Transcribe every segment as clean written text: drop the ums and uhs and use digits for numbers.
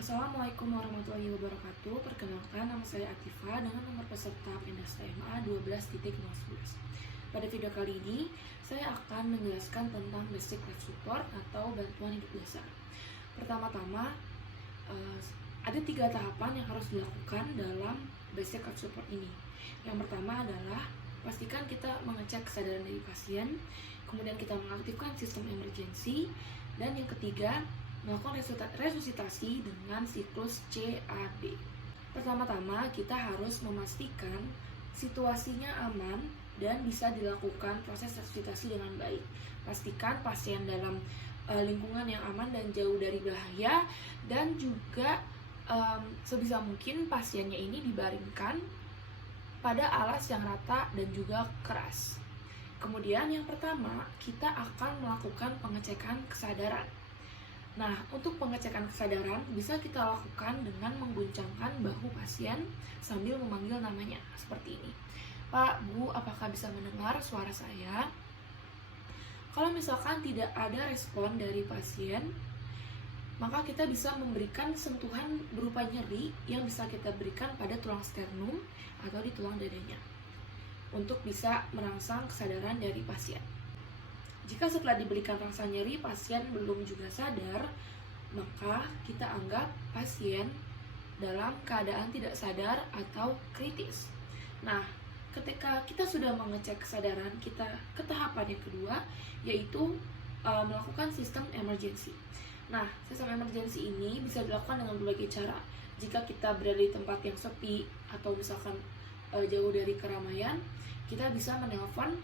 Assalamualaikum warahmatullahi wabarakatuh. Perkenalkan, nama saya Atifa dengan nomor peserta PNSTMA 12.011. Pada video kali ini, saya akan menjelaskan tentang basic life support atau bantuan hidup dasar. Pertama-tama, ada 3 tahapan yang harus dilakukan dalam basic life support ini. Yang pertama adalah pastikan kita mengecek kesadaran dari pasien, kemudian kita mengaktifkan sistem emergency, dan yang ketiga, melakukan resusitasi dengan siklus CAD. Pertama-tama, kita harus memastikan situasinya aman dan bisa dilakukan proses resusitasi dengan baik. Pastikan pasien dalam lingkungan yang aman dan jauh dari bahaya, dan juga sebisa mungkin pasiennya ini dibaringkan pada alas yang rata dan juga keras. Kemudian yang pertama, kita akan melakukan pengecekan kesadaran. Nah, untuk pengecekan kesadaran bisa kita lakukan dengan mengguncangkan bahu pasien sambil memanggil namanya, seperti ini. Pak, Bu, apakah bisa mendengar suara saya? Kalau misalkan tidak ada respon dari pasien, maka kita bisa memberikan sentuhan berupa nyeri yang bisa kita berikan pada tulang sternum atau di tulang dadanya untuk bisa merangsang kesadaran dari pasien. Jika setelah diberikan rangsa nyeri pasien belum juga sadar, maka kita anggap pasien dalam keadaan tidak sadar atau kritis. Nah, ketika kita sudah mengecek kesadaran, kita ke tahapan yang kedua, yaitu melakukan sistem emergency. Nah, sistem emergency ini bisa dilakukan dengan berbagai cara. Jika kita berada di tempat yang sepi atau misalkan jauh dari keramaian, kita bisa menelpon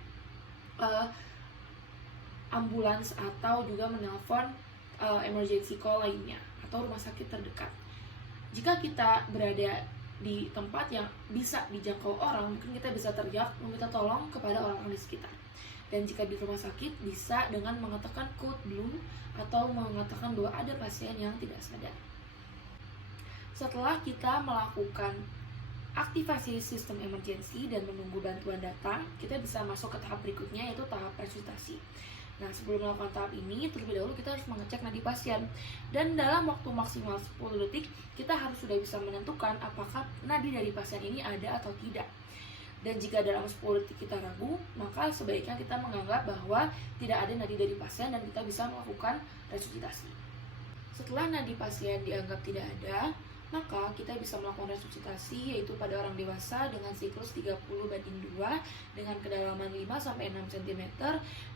ambulans atau juga menelpon emergency call lainnya atau rumah sakit terdekat. Jika kita berada di tempat yang bisa dijangkau orang, mungkin kita bisa teriak meminta tolong kepada orang-orang di sekitar. Dan jika di rumah sakit, bisa dengan mengatakan code blue atau mengatakan bahwa ada pasien yang tidak sadar. Setelah kita melakukan aktivasi sistem emergency dan menunggu bantuan datang, kita bisa masuk ke tahap berikutnya, yaitu tahap resusitasi. Nah, sebelum melakukan tahap ini, terlebih dahulu kita harus mengecek nadi pasien. Dan dalam waktu maksimal 10 detik, kita harus sudah bisa menentukan apakah nadi dari pasien ini ada atau tidak. Dan jika dalam 10 detik kita ragu, maka sebaiknya kita menganggap bahwa tidak ada nadi dari pasien dan kita bisa melakukan resusitasi. Setelah nadi pasien dianggap tidak ada, maka kita bisa melakukan resusitasi, yaitu pada orang dewasa dengan siklus 30/2 dengan kedalaman 5-6 cm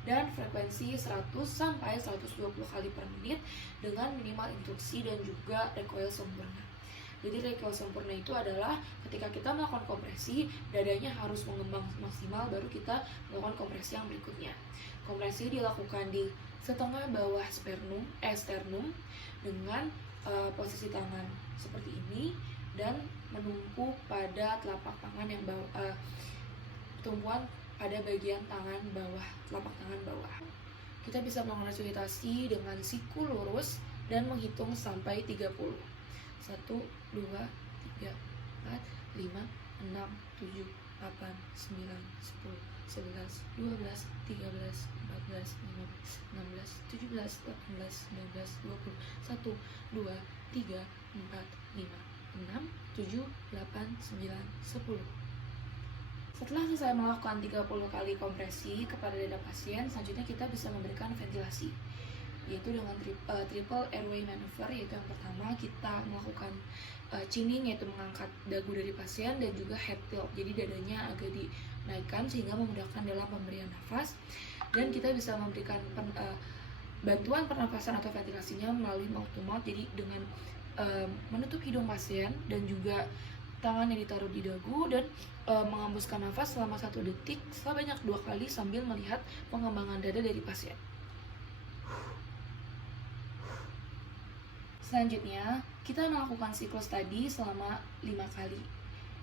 dan frekuensi 100-120 kali per menit dengan minimal instruksi dan juga recoil sempurna. Jadi recoil sempurna itu adalah ketika kita melakukan kompresi, dadanya harus mengembang maksimal, baru kita melakukan kompresi yang berikutnya. Kompresi dilakukan di setengah bawah sternum dengan posisi tangan seperti ini dan menumpuk pada telapak tangan yang bawah, tumpuan pada bagian tangan bawah, telapak tangan bawah. Kita bisa melakukan resusitasi dengan siku lurus dan menghitung sampai 30. 1, 2, 3, 4, 5, 6, 7, 8, 9, 10, 11, 12, 13, 14, 15, 16, 17, 18, 19, 20, 1, 2, 3, 4, 5, 6, 7, 8, 9, 10. Setelah selesai melakukan 30 kali kompresi kepada dada pasien, selanjutnya kita bisa memberikan ventilasi, yaitu dengan triple airway maneuver, yaitu yang pertama kita melakukan chinning, yaitu mengangkat dagu dari pasien, dan juga head tilt, jadi dadanya agak dinaikkan sehingga memudahkan dalam pemberian nafas. Dan kita bisa memberikan bantuan pernafasan atau ventilasinya melalui mouth to mouth, jadi dengan menutup hidung pasien dan juga tangannya ditaruh di dagu dan mengembuskan nafas selama 1 detik sebanyak 2 kali sambil melihat pengembangan dada dari pasien. Selanjutnya, kita melakukan siklus tadi selama 5 kali.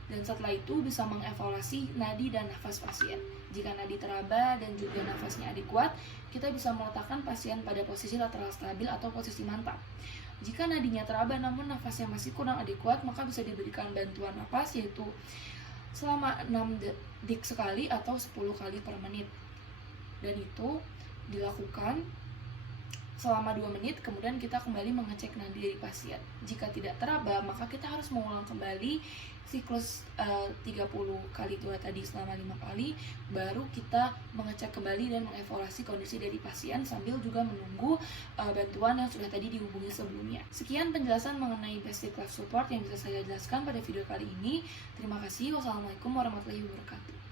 Dan setelah itu bisa mengevaluasi nadi dan nafas pasien. Jika nadi teraba dan juga nafasnya adekuat, kita bisa meletakkan pasien pada posisi lateral stabil atau posisi mantap. Jika nadinya teraba namun nafasnya masih kurang adekuat, maka bisa diberikan bantuan nafas, yaitu selama 6 detik sekali atau 10 kali per menit. Dan itu dilakukan selama 2 menit, kemudian kita kembali mengecek nadi dari pasien. Jika tidak teraba, maka kita harus mengulang kembali siklus 30 kali itu tadi selama 5 kali, baru kita mengecek kembali dan mengevaluasi kondisi dari pasien sambil juga menunggu bantuan yang sudah tadi dihubungi sebelumnya. Sekian penjelasan mengenai basic life support yang bisa saya jelaskan pada video kali ini. Terima kasih. Wassalamualaikum warahmatullahi wabarakatuh.